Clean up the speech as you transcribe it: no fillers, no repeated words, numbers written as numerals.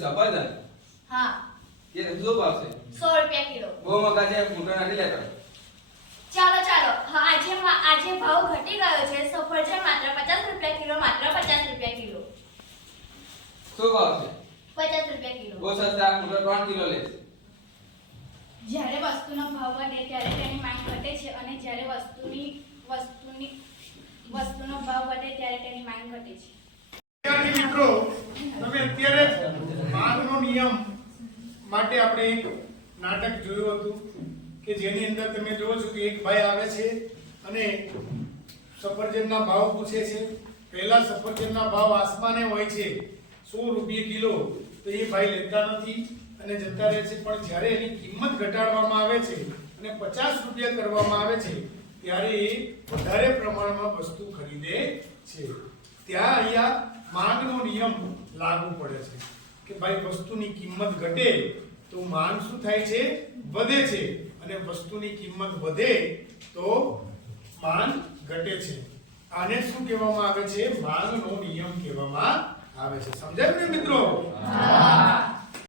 સફરજન હા કે શું ભાવ છે? 100 રૂપિયા કિલો. બહુ મગા છે, મોટો નથી લેતો. ચાલો ચાલો હા, આજે ભાવ ઘટી ગયો છે. સફરજન માત્ર 50 રૂપિયા કિલો, માત્ર 50 રૂપિયા કિલો. શું ભાવ છે? 50 રૂપિયા કિલો. બહુ સસ્તા, મોટો 3 કિલો લે. જ્યારે વસ્તુનો ભાવ વધે ત્યારે તેની માંગ ઘટે છે અને જ્યારે વસ્તુનો ભાવ વધે ત્યારે તેની માંગ ઘટે છે. વિદ્યાર્થી મિત્રો, તમે અત્યારે માંગનો નિયમ માટે આપણે એક નાટક જોયું હતું કે જેની અંદર તમે જોવો છો કે એક ભાઈ આવે છે અને સફરજનના ભાવ પૂછે છે. પહેલા સફરજનના ભાવ આસમાને હોય છે, 100 રૂપિયા કિલો, તો એ ભાઈ લેતા નથી અને જતા રહે છે. પણ જ્યારે એની કિંમત ઘટાડવામાં આવે છે અને 50 રૂપિયા કરવામાં આવે છે ત્યારે એ વધારે પ્રમાણમાં વસ્તુ ખરીદે છે. ત્યાં અહીંયા માંગનો નિયમ લાગુ પડે છે કે ભાઈ વસ્તુની કિંમત ઘટે તો માંગ શું થાય છે? વધે છે. અને વસ્તુની કિંમત વધે તો માંગ ઘટે છે. આને શું કહેવામાં આવે છે? માંગનો નિયમ કહેવામાં આવે છે. સમજાયું ને મિત્રો? હા.